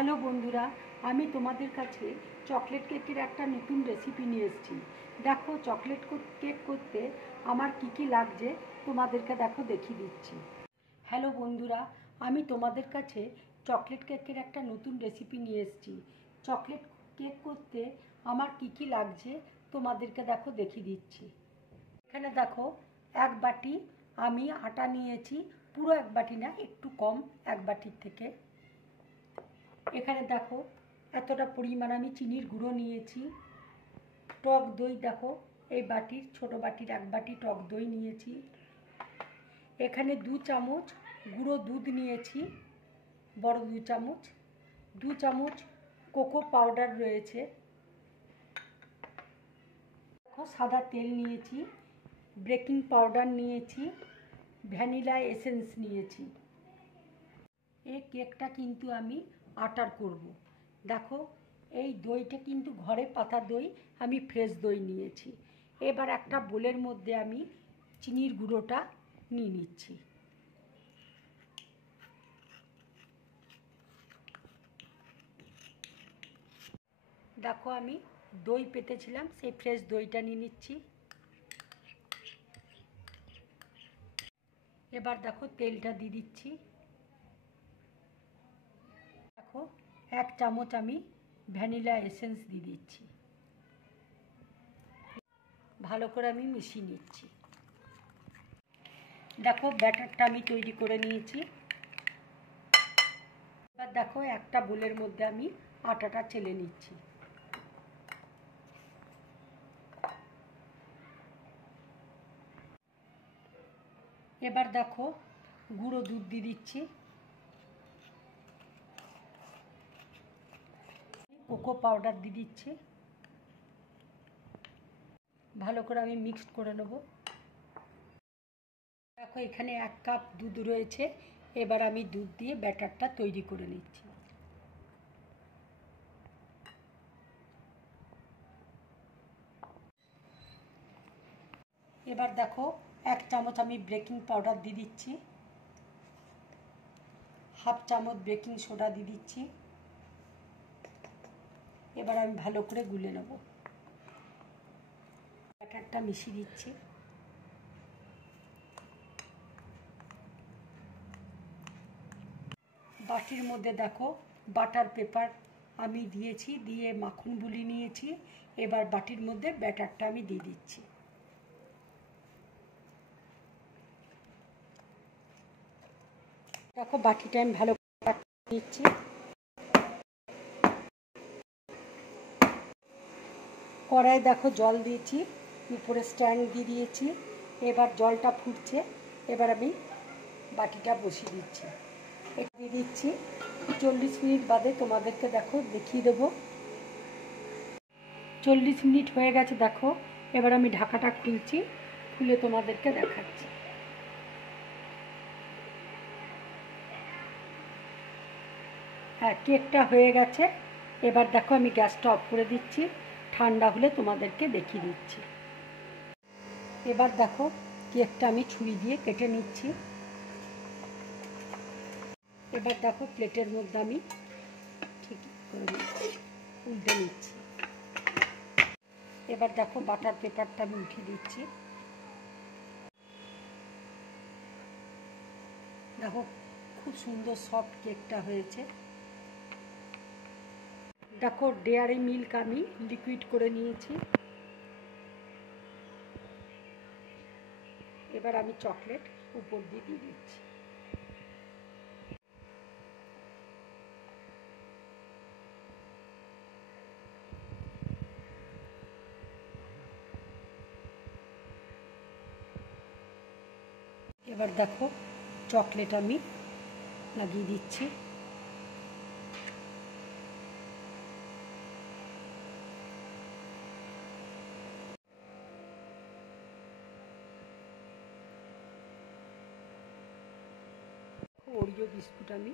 Hello বন্ধুরা, আমি তোমাদের কাছে চকলেট কেকের একটা নতুন রেসিপি নিয়ে এসেছি। দেখো চকলেট কেক করতে আমার কি কি লাগছে তোমাদেরকে দেখিয়ে দিচ্ছি। হ্যালো বন্ধুরা, আমি তোমাদের কাছে চকলেট কেকের একটা নতুন রেসিপি নিয়ে এসেছি। চকলেট কেক করতে আমার কি কি লাগছে তোমাদেরকে দেখিয়ে দিচ্ছি। এখানে দেখো এক বাটি আমি আটা নিয়েছি, পুরো এক বাটি না, একটু কম এক বাটির থেকে। এখানে দেখো এতটা পরিমাণ আমি চিনির গুঁড়ো নিয়েছি। টক দই দেখো এই বাটির ছোট বাটির এক বাটি টক দই নিয়েছি। এখানে 2 চামচ গুঁড়ো দুধ নিয়েছি, বড় 2 চামচ। 2 চামচ কোকো পাউডার রয়েছে। দেখো সাদা তেল নিয়েছি, বেকিং পাউডার নিয়েছি, ভ্যানিলা এসেন্স নিয়েছি। এই কেকটা কিন্তু আমি আটার করব। দেখো এই দইটা কিন্তু ঘরে পাতা দই, আমি ফ্রেশ দই নিয়েছি। এবার একটা বোলের মধ্যে আমি চিনির গুঁড়োটা নিয়ে নিচ্ছি। দেখো আমি দই পেতেছিলাম, সেই ফ্রেশ দইটা নিয়ে নিচ্ছি। এবার দেখো তেলটা দিয়ে দিচ্ছি। দেখো 1 চামচ আমি ভ্যানিলা এসেন্স দিয়ে দিচ্ছি। ভালো করে আমি মিশিয়ে নিচ্ছি। দেখো ব্যাটারটা আমি তৈরি করে নিয়েছি। এবার দেখো একটা বোলের মধ্যে আমি আটাটা চেলে নিচ্ছি। এবার দেখো গুঁড়ো দুধ দিয়ে দিচ্ছি, কোকো পাউডার দিয়ে দিচ্ছি। ভালো করে আমি মিক্সড করে নেব। দেখো এখানে 1 কাপ দুধ রয়েছে। এবার আমি দুধ দিয়ে ব্যাটারটা তৈরি করে নিচ্ছি। এবার দেখো 1 চামচ আমি বেকিং পাউডার দিয়ে দিচ্ছি, হাফ চামচ বেকিং সোডা দিয়ে দিচ্ছি। এবার আমি ভালো করে গুলে নেব। ব্যাটারটা মিশিয়ে দিচ্ছি। বাটির মধ্যে দেখো বাটার পেপার আমি দিয়েছি, দিয়ে মাখন বুলি নিয়েছি। এবার বাটির মধ্যে ব্যাটারটা আমি দিয়ে দিচ্ছি। দেখো বাটিটা আমি ভালো করে দিচ্ছি। কড়াই দেখো জল দিয়েছি, উপরে স্ট্যান্ড দিয়ে দিয়েছি। এবার জলটা ফুটছে, এবার আমি বাটিটা বসিয়ে দিচ্ছি। এটা দিয়ে দিচ্ছি। 40 মিনিট বাদে তোমাদেরকে দেখিয়ে দেবো। 40 মিনিট হয়ে গেছে দেখো। এবার আমি ঢাকাটা খুলছি, খুলে তোমাদেরকে দেখাচ্ছি। হ্যাঁ, কেকটা হয়ে গেছে। এবার দেখো আমি গ্যাসটা অফ করে দিচ্ছি, ঠান্ডা হলে তোমাদেরকে দেখিয়ে দিচ্ছি। এবার দেখো কেকটা আমি ছুরি দিয়ে কেটে নিচ্ছি। এবার দেখো প্লেটের মধ্যে আমি ঠিক করে নিচ্ছি, উল্টে নিচ্ছি। এবার দেখো বাটার পেপারটা আমি উঠিয়ে দিচ্ছি। দেখো খুব সুন্দর সফট কেকটা হয়েছে। দেখো ডেয়ারি মিল্ক আমি লিকুইড করে নিয়েছি। এবার আমি চকলেট উপর দিয়ে দিয়ে দিচ্ছি। এবার দেখো চকলেট আমি লাগিয়ে দিচ্ছি। ওরিও বিস্কুট আমি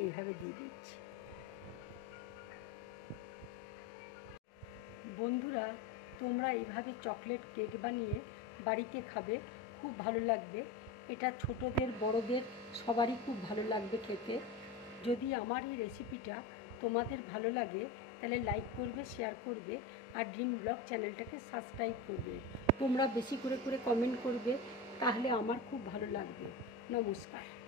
এইভাবে দিয়ে দিচ্ছি। বন্ধুরা, তোমরা এইভাবে চকলেট কেক বানিয়ে বাড়িতে খাবে, খুব ভালো লাগবে। এটা ছোটদের বড়দের সবারই খুব ভালো লাগবে খেতে। যদি আমার এই রেসিপিটা তোমাদের ভালো লাগে তাহলে লাইক করবে, শেয়ার করবে, আর ড্রিম ব্লগ চ্যানেলটাকে সাবস্ক্রাইব করবে। তোমরা বেশি করে কমেন্ট করবে, তাহলে আমার খুব ভালো লাগবে। নমস্কার।